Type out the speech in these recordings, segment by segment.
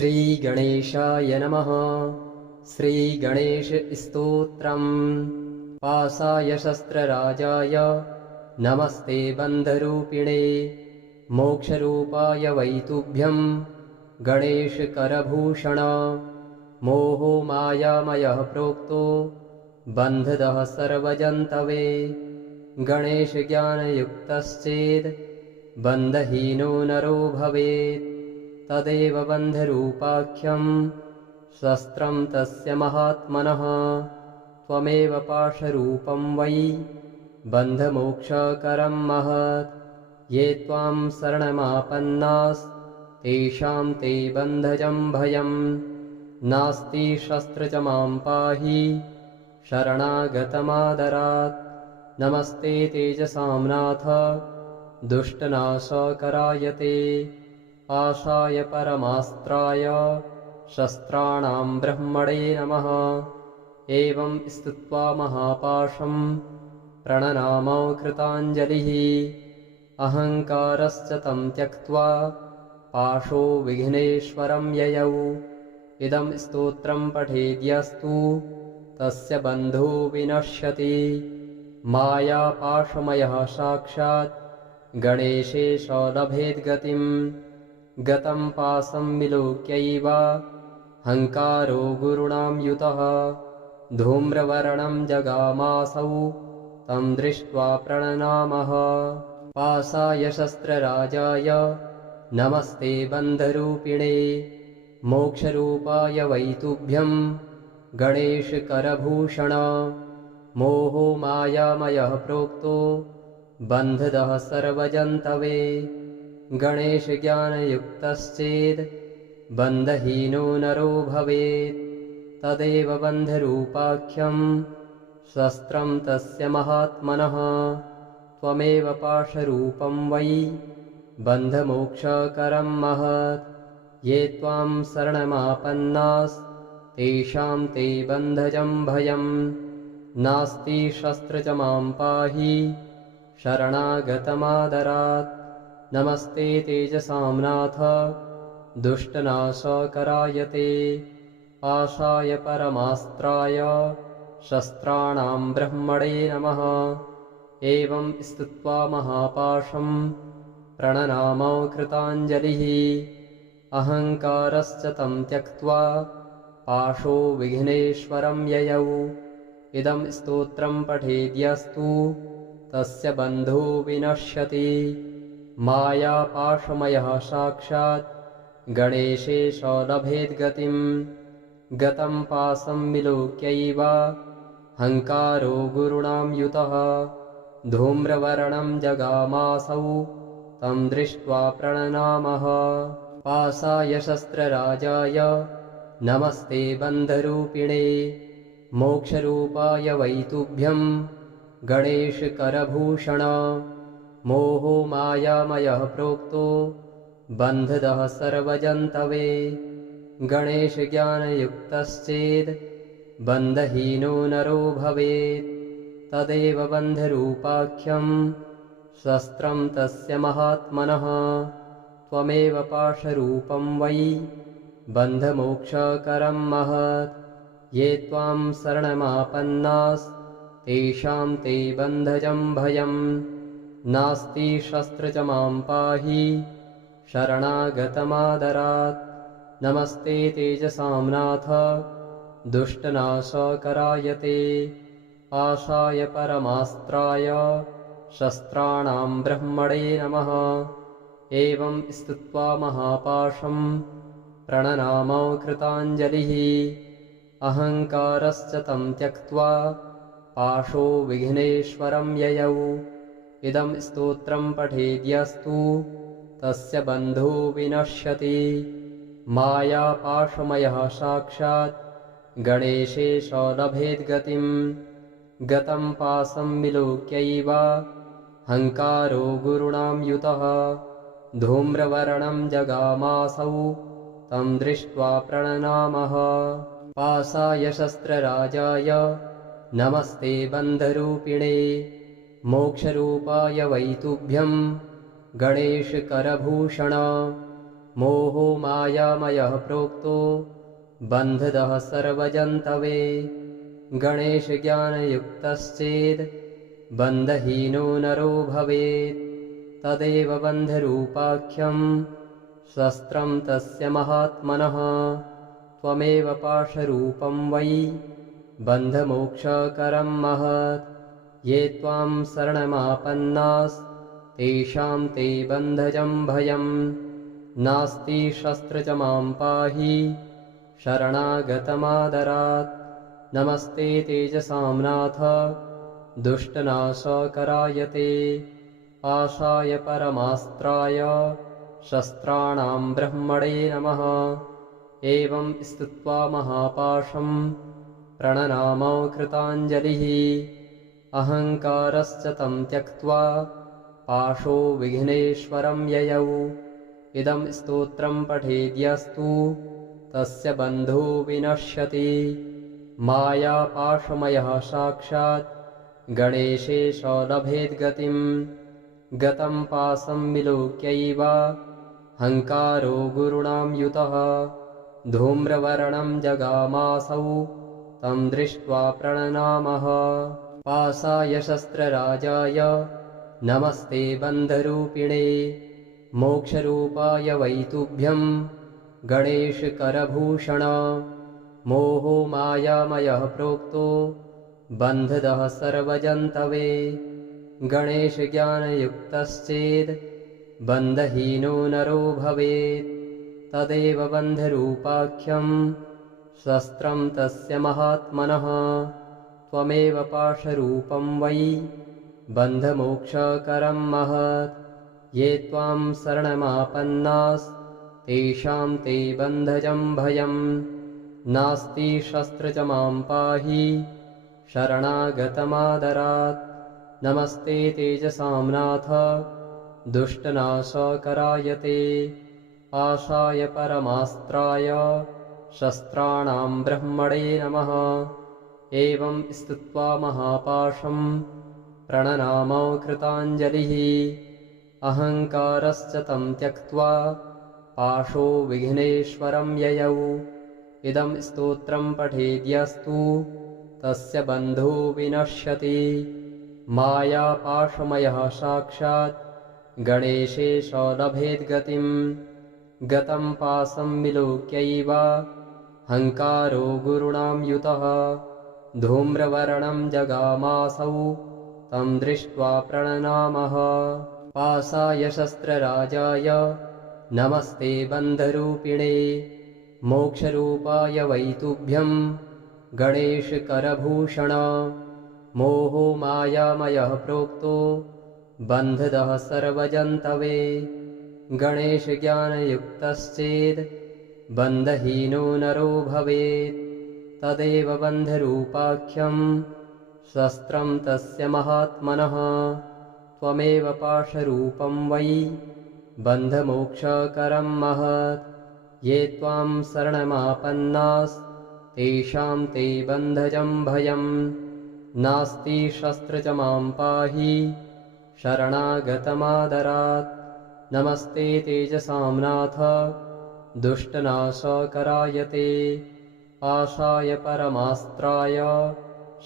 श्रीगणेशाय नमः। श्रीगणेशस्तोत्रम्। पासाय शस्त्रराजाय नमस्ते बन्धरूपिणे, मोक्षरूपाय वैतुभ्यं गणेशकरभूषण। मोहो मायामयः प्रोक्तो बन्धदः सर्वजन्तवे, गणेशज्ञानयुक्तश्चेद् बन्धहीनो नरो भवेत्। तदेव बन्धरूपाख्यं शस्त्रं तस्य महात्मनः। त्वमेव पाशरूपं वै बन्धमोक्षकरं महत्। ये त्वां शरणमापन्नास्तेषां ते बन्धजं भयम्। नास्ति शस्त्र च मां पाहि शरणागतमादरात्। नमस्ते तेजसां नाथ दुष्टनाशकराय ते, पाशाय परमास्त्राय शस्त्राणां ब्रह्मणे नमः। एवं स्तुत्वा महापाशं प्रणनामो कृताञ्जलिः। अहङ्कारश्च तं त्यक्त्वा पाशो विघ्नेश्वरं ययौ। इदं स्तोत्रं पठेद्यस्तु तस्य बन्धो विनश्यति। मायापाशमयः साक्षात् गणेशेश लभेद्गतिम्। गतं पासं विलोक्यैव हङ्कारो गुरुणां युतः। धूम्रवर्णं जगामासौ तं दृष्ट्वा प्रणनामः। पासाय शस्त्रराजाय नमस्ते बन्धरूपिणे, मोक्षरूपाय वैतुभ्यं गणेशकरभूषण। मोहो मायामयः प्रोक्तो बन्धदः सर्वजन्तवे, गणेशज्ञानयुक्तश्चेद् बन्धहीनो नरो भवेत्। तदेव बन्धरूपाख्यं शस्त्रं तस्य महात्मनः। त्वमेव पाशरूपं वै बन्धमोक्षकरं महत्। ये त्वां शरणमापन्नास्तेषां ते बन्धजं भयम्। नास्ति शस्त्र च मां पाहि शरणागतमादरात्। नमस्ते तेजसां नाथ दुष्टनाशकराय ते, पाशाय परमास्त्राय शस्त्राणां ब्रह्मणे नमः। एवं स्तुत्वा महापाशं प्रणनामो कृताञ्जलिः। अहङ्कारश्च तं त्यक्त्वा पाशो विघ्नेश्वरं ययौ। इदं स्तोत्रं पठेद्यस्तु तस्य बन्धो विनश्यति। मायापाशमयः साक्षात् गणेशेश लभेद्गतिम्। गतं पासं विलोक्यैव हङ्कारो गुरुणां युतः। धूम्रवर्णं जगामासौ तं दृष्ट्वा प्रणनामः। पासाय शस्त्रराजाय नमस्ते बन्धरूपिणे, मोक्षरूपाय वैतुभ्यं गणेशकरभूषण। मोहो मायामयः प्रोक्तो बन्धदः सर्वजन्तवे, गणेशज्ञानयुक्तश्चेद् बन्धहीनो नरो भवेत्। तदेव बन्धरूपाख्यं शस्त्रं तस्य महात्मनः। त्वमेव पाशरूपं वै बन्धमोक्षकरं महत्। ये त्वां शरणमापन्नास्तेषां ते बन्धजं भयम्। नास्ति शस्त्र च मां पाहि शरणागतमादरात्। नमस्ते तेजसां नाथ दुष्टनाशकराय ते, पाशाय परमास्त्राय शस्त्राणां ब्रह्मणे नमः। एवं स्तुत्वा महापाशं प्रणनामो कृताञ्जलिः। अहङ्कारश्च तं त्यक्त्वा पाशो विघ्नेश्वरं ययौ। इदं स्तोत्रं पठेद्यस्तु तस्य बन्धो विनश्यति। मायापाशमयः साक्षात् गणेशेश लभेद्गतिम्। गतं पासं विलोक्यैव हङ्कारो गुरुणां युतः। धूम्रवर्णं जगामासौ तं दृष्ट्वा प्रणनामः। पासाय शस्त्रराजाय नमस्ते बन्धरूपिणे, मोक्षरूपाय वैतुभ्यं गणेशकरभूषण। मोहो मायामयः प्रोक्तो बन्धदः सर्वजन्तवे गणेशज्ञानयुक्तश्चेद् बन्धहीनो नरो भवेत् तदेव बन्धरूपाख्यं शस्त्रं तस्य महात्मनः त्वमेव पाशरूपं वै बन्धमोक्षकरं महत् ये त्वां शरणमापन्नास्तेषां ते बन्धजं भयं नास्ति शस्त्र च मां पाहि शरणागतमादरात् नमस्ते तेजसां नाथ दुष्टनाशकराय ते पाशाय परमास्त्राय शस्त्राणां ब्रह्मणे नमः एवं स्तुत्वा महापाशं प्रणनाम कृताञ्जलिः अहङ्कारश्च तं त्यक्त्वा पाशो विघ्नेश्वरं ययौ इदं स्तोत्रं पठेद्यस्तु तस्य बन्धो विनश्यति मायापाशमयः साक्षात् गणेशेश लभेद्गतिं गतं पाशं विलोक्यैव हङ्कारो गुरुणां युतः धूम्रवर्णं जगामासौ तं दृष्ट्वा प्रणनामः पाशाय शस्त्रराजाय नमस्ते बन्धरूपिणे मोक्षरूपाय वै तुभ्यं गणेशकरभूषण मोहो मायामयः प्रोक्तो बन्धदः सर्वजन्तवे गणेशज्ञानयुक्तश्चेद् बन्धहीनो नरो भवेत् तदेव बन्धरूपाख्यं शस्त्रं तस्य महात्मनः त्वमेव पाशरूपं वै बन्धमोक्षकरं महत् ये त्वां शरणमापन्नास्तेषां ते बन्धजं भयं नास्ति शस्त्र च मां पाहि शरणागतमादरात् नमस्ते तेजसां नाथ दुष्टनाशकराय ते पाशाय परमास्त्राय शस्त्राणां ब्रह्मणे नमः एवं स्तुत्वा महापाशं प्रणनाम कृताञ्जलिः अहङ्कारश्च तं त्यक्त्वा पाशो विघ्नेश्वरं ययौ इदं स्तोत्रं पठेद्यस्तु तस्य बन्धो विनश्यति मायापाशमयः साक्षात् गणेशेश लभेद्गतिं गतं पाशं विलोक्यैव हङ्कारो गुरुणां युतः धूम्रवर्णं जगामासौ तं दृष्ट्वा प्रणनामः पाशाय शस्त्रराजाय नमस्ते बन्धरूपिणे मोक्षरूपाय वै तुभ्यं गणेशकरभूषण मोहो मायामयः प्रोक्तो बन्धदः सर्वजन्तवे गणेशज्ञानयुक्तश्चेद् बन्धहीनो नरो भवेत् तदेव बन्धरूपाख्यं शस्त्रं तस्य महात्मनः त्वमेव पाशरूपं वै बन्धमोक्षकरं महत् ये त्वां शरणमापन्नास्तेषां ते बन्धजं भयं नास्ति शस्त्र च मां पाहि शरणागतमादरात् नमस्ते तेजसां नाथ दुष्टनाशकराय ते पाशाय परमास्त्राय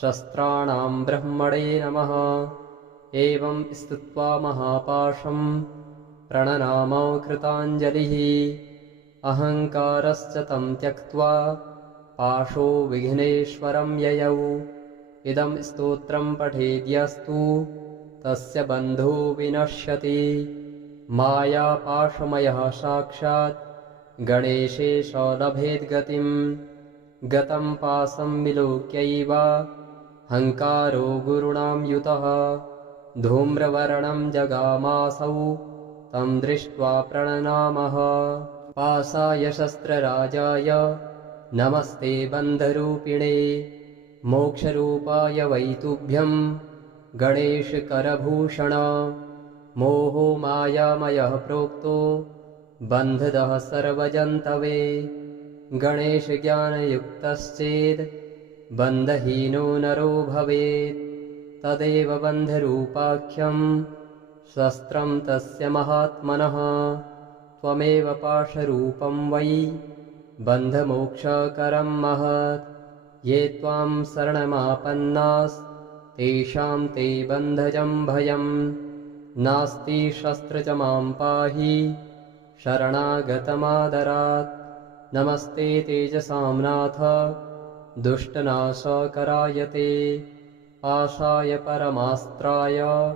शस्त्राणां ब्रह्मणे नमः एवं स्तुत्वा महापाशं प्रणनाम कृताञ्जलिः अहङ्कारश्च तं त्यक्त्वा पाशो विघ्नेश्वरं ययौ इदं स्तोत्रं पठेद्यस्तु तस्य बन्धो विनश्यति मायापाशमयः साक्षात् गणेशेश लभेद्गतिं गतं पाशं विलोक्यैव हङ्कारो गुरुणां युतः धूम्रवर्णं जगामासौ तं दृष्ट्वा प्रणनामः पाशाय शस्त्रराजाय नमस्ते बन्धरूपिणे मोक्षरूपाय वै तुभ्यं गणेशकरभूषण मोहो मायामयः प्रोक्तो बन्धदः सर्वजन्तवे गणेशज्ञानयुक्तश्चेद् बन्धहीनो नरो भवेत् तदेव बन्धरूपाख्यं शस्त्रं तस्य महात्मनः त्वमेव पाशरूपं वै बन्धमोक्षकरं महत्। ये त्वां शरणमापन्नास्तेषां ते बन्धजं भयम्। नास्ति शस्त्र च मां पाहि शरणागतमादरात्। नमस्ते तेजसां नाथ दुष्टनाशकराय ते। पाशाय परमास्त्राय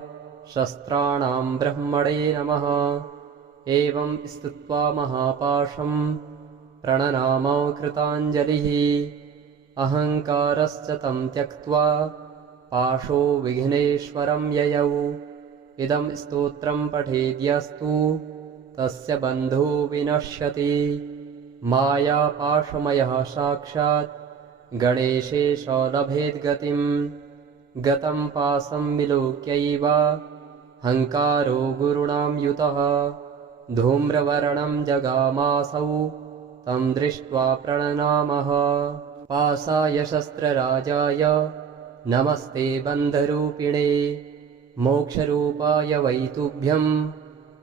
शस्त्राणां ब्रह्मणे नमः। एवं स्तुत्वा महापाशं प्रणनाम कृताञ्जलिः। अहङ्कारश्च तं त्यक्त्वा पाशो विघ्नेश्वरं ययौ। इदं स्तोत्रं पठेद्यस्तु तस्य बन्धो विनश्यति। मायापाशमयः साक्षात् गणेशेश लभेद्गतिम्। गतं पाशं विलोक्यैव हङ्कारो गुरुणां युतः। धूम्रवर्णं जगामासौ तं दृष्ट्वा प्रणनामः। पाशाय शस्त्रराजाय नमस्ते बन्धरूपिणे। मोक्षरूपाय वै तुभ्यं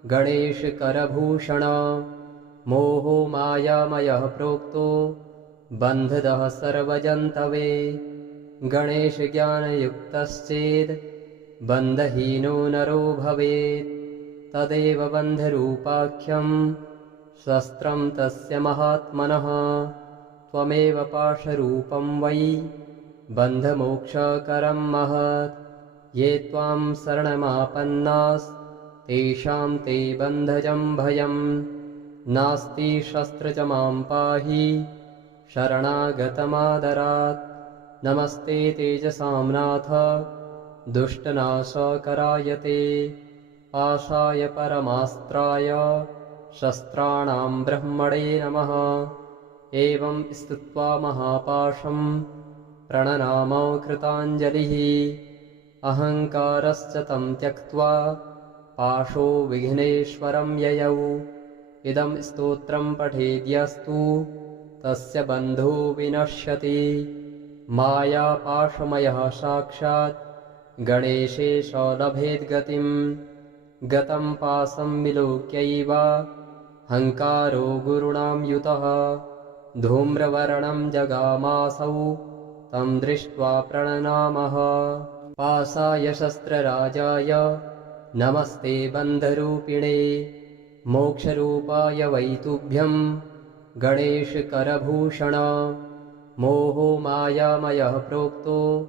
गणेशकरभूषण। मोहो मायामयः प्रोक्तो बन्धदः सर्वजन्तवे। गणेशज्ञानयुक्तश्चेद् बन्धहीनो नरो भवेत्। तदेव बन्धरूपाख्यं शस्त्रं तस्य महात्मनः। त्वमेव पाशरूपं वै बन्धमोक्षकरं महत्। ये त्वां शरणमापन्नास्तेषां ते बन्धजं भयम्। नास्ति शस्त्र च मां पाहि शरणागतमादरात्। नमस्ते तेजसां नाथ दुष्टनाशकराय ते। पाशाय परमास्त्राय शस्त्राणां ब्रह्मणे नमः। एवं स्तुत्वा महापाशं प्रणनाम कृताञ्जलिः। अहङ्कारश्च तं त्यक्त्वा पाशो विघ्नेश्वरं ययौ। इदं स्तोत्रं पठेद्यस्तु तस्य बन्धो विनश्यति। मायापाशमयः साक्षात् गणेशेश लभेद्गतिम्। गतं पाशं विलोक्यैव हङ्कारो गुरुणां युतः। धूम्रवर्णं जगामासौ तं दृष्ट्वा प्रणनामः। पाशाय शस्त्रराजाय नमस्ते बन्धरूपिणे। मोक्षरूपाय वै तुभ्यं गणेशकरभूषण। मोहो मायामयः प्रोक्तो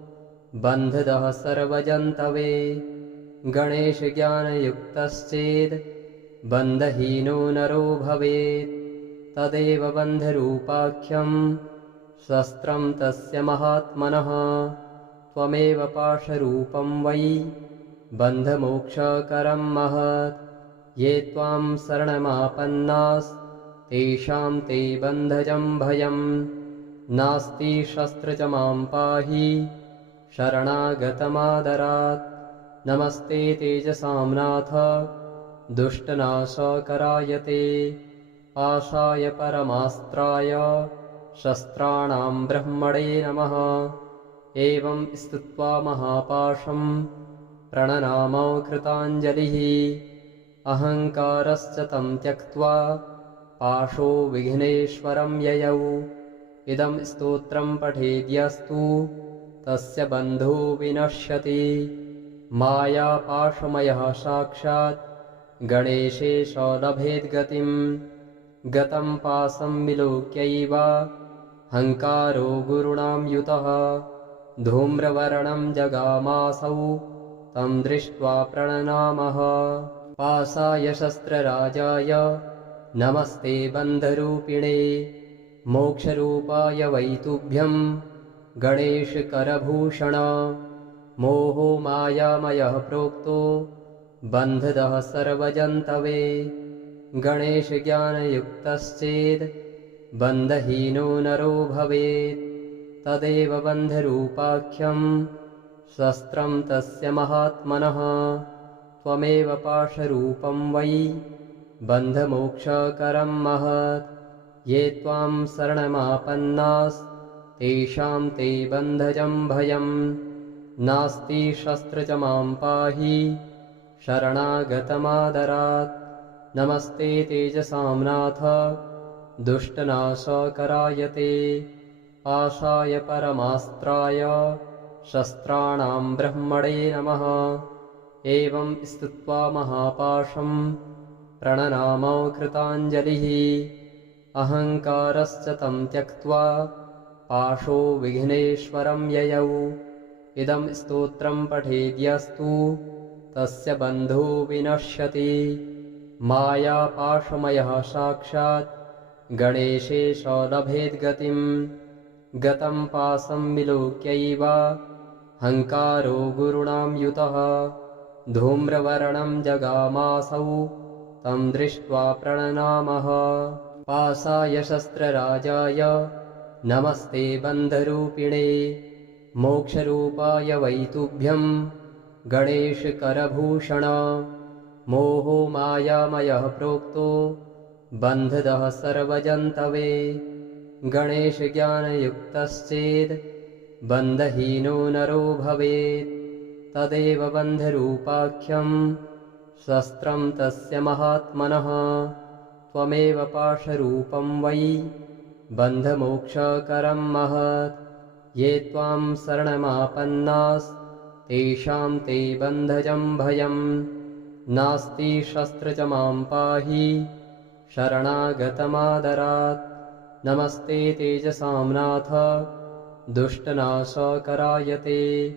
बन्धदः सर्वजन्तवे। गणेशज्ञानयुक्तश्चेद् बन्धहीनो नरो भवेत्। तदेव बन्धरूपाख्यं शस्त्रं तस्य महात्मनः। त्वमेव पाशरूपं वै बन्धमोक्षकरं महत्। ये त्वां शरणमापन्नास्तेषां ते बन्धजं भयम्। नास्ति शस्त्र च मां पाहि शरणागतमादरात्। नमस्ते तेजसां नाथ दुष्टनाशकराय ते। पाशाय परमास्त्राय शस्त्राणां ब्रह्मणे नमः। एवं स्तुत्वा महापाशं प्रणनाम कृताञ्जलिः। अहङ्कारश्च तं त्यक्त्वा पाशो विघ्नेश्वरं ययौ। इदं स्तोत्रं पठेद्यस्तु तस्य बन्धो विनश्यति। मायापाशमयः साक्षात् गणेशेश लभेद्गतिम्। गतं पाशं विलोक्यैव हङ्कारो गुरुणां युतः। धूम्रवर्णं जगामासौ तं दृष्ट्वा प्रणनामः। पाशाय शस्त्रराजाय नमस्ते बन्धरूपिणे। मोक्षरूपाय वै तुभ्यं गणेशकरभूषण। मोहो मायामयः प्रोक्तो बन्धदः सर्वजन्तवे। गणेशज्ञानयुक्तश्चेद् बन्धहीनो नरो भवेत्। तदेव बन्धरूपाख्यं शस्त्रं तस्य महात्मनः। त्वमेव पाशरूपं वै बन्धमोक्षकरं महत्। ये त्वां शरणमापन्नास्तेषां ते बन्धजं भयम्। नास्ति शस्त्र च मां पाहि शरणागतमादरात्। नमस्ते तेजसां नाथ दुष्टनाशकराय ते पाशाय परमास्त्राय शस्त्राणां ब्रह्मणे नमः। एवं स्तुत्वा महापाशं प्रणनामो कृताञ्जलिः। अहङ्कारश्च तं त्यक्त्वा पाशो विघ्नेश्वरं ययौ। इदं स्तोत्रं पठेद्यस्तु तस्य बन्धो विनश्यति। मायापाशमयः साक्षात् गणेशेश लभेद्गतिं। गतं पाशं विलोक्यैव हङ्कारो गुरुणां युतः। धूम्रवर्णं जगामासौ तं दृष्ट्वा प्रणनामः। पाशाय शस्त्रराजाय नमस्ते बन्धरूपिणे। मोक्षरूपाय वै तुभ्यं गणेशकरभूषण। मोहो मायामयः प्रोक्तो बन्धदः सर्वजन्तवे। गणेशज्ञानयुक्तश्चेद् बन्धहीनो नरो भवेत्। तदेव बन्धरूपाख्यं शस्त्रं तस्य महात्मनः। त्वमेव पाशरूपं वै बन्धमोक्षकरं महत्। ये त्वां शरणमापन्नास्तेषां ते बन्धजं भयम्। नास्ति शस्त्र च मां पाहि शरणागतमादरात्। नमस्ते तेजसां नाथ दुष्टनाशकराय ते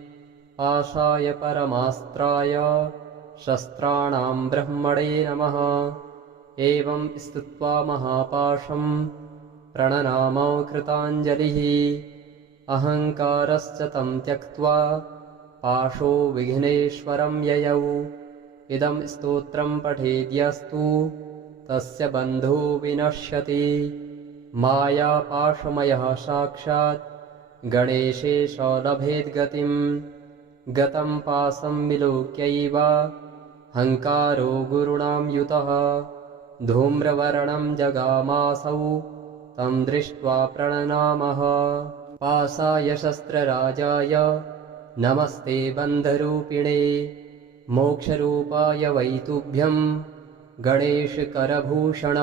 पाशाय परमास्त्राय शस्त्राणां ब्रह्मणे नमः। एवं स्तुत्वा महापाशं प्रणनामो कृताञ्जलिः। अहङ्कारश्च तं त्यक्त्वा पाशो विघ्नेश्वरं ययौ। इदं स्तोत्रं पठेद्यस्तु तस्य बन्धो विनश्यति। मायापाशमयः साक्षात् गणेशेश लभेद्गतिं। गतं पाशं विलोक्यैव हङ्कारो गुरुणां युतः। धूम्रवर्णं जगामासौ तं दृष्ट्वा प्रणनामः। पाशाय शस्त्रराजाय नमस्ते बन्धरूपिणे। मोक्षरूपाय वै तुभ्यं गणेशकरभूषण।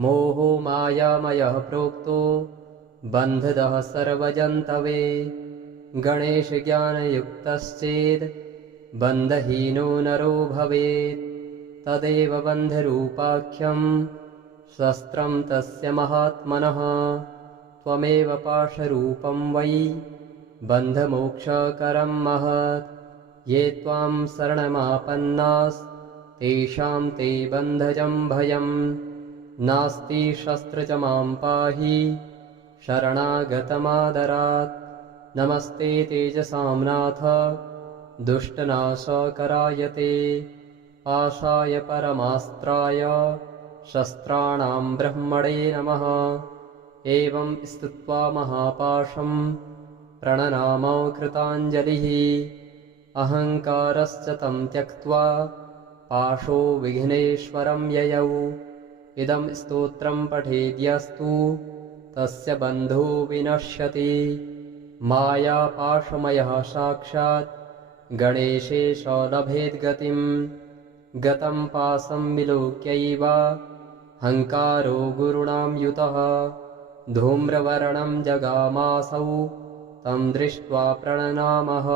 मोहो मायामयः प्रोक्तो बन्धदः सर्वजन्तवे। गणेशज्ञानयुक्तश्चेद् बन्धहीनो नरो भवेत्। तदेव बन्धरूपाख्यं शस्त्रं तस्य महात्मनः। त्वमेव पाशरूपं वै बन्धमोक्षकरं महत्। ये त्वां शरणमापन्नास्तेषां ते बन्धजं भयम्। नास्ति शस्त्र च मां पाहि शरणागतमादरात्। नमस्ते तेजसां नाथ दुष्टनाशकराय ते पाशाय परमास्त्राय शस्त्राणां ब्रह्मणे नमः। एवं स्तुत्वा महापाशं प्रणनामो कृताञ्जलिः। अहङ्कारश्च तं त्यक्त्वा पाशो विघ्नेश्वरं ययौ। इदं स्तोत्रं पठेद्यस्तु तस्य बन्धो विनश्यति। मायापाशमयः साक्षात् गणेशेश लभेद्गतिं। गतं पाशं विलोक्यैव हङ्कारो गुरुणां युतः। धूम्रवर्णं जगामासौ तं दृष्ट्वा प्रणनामः।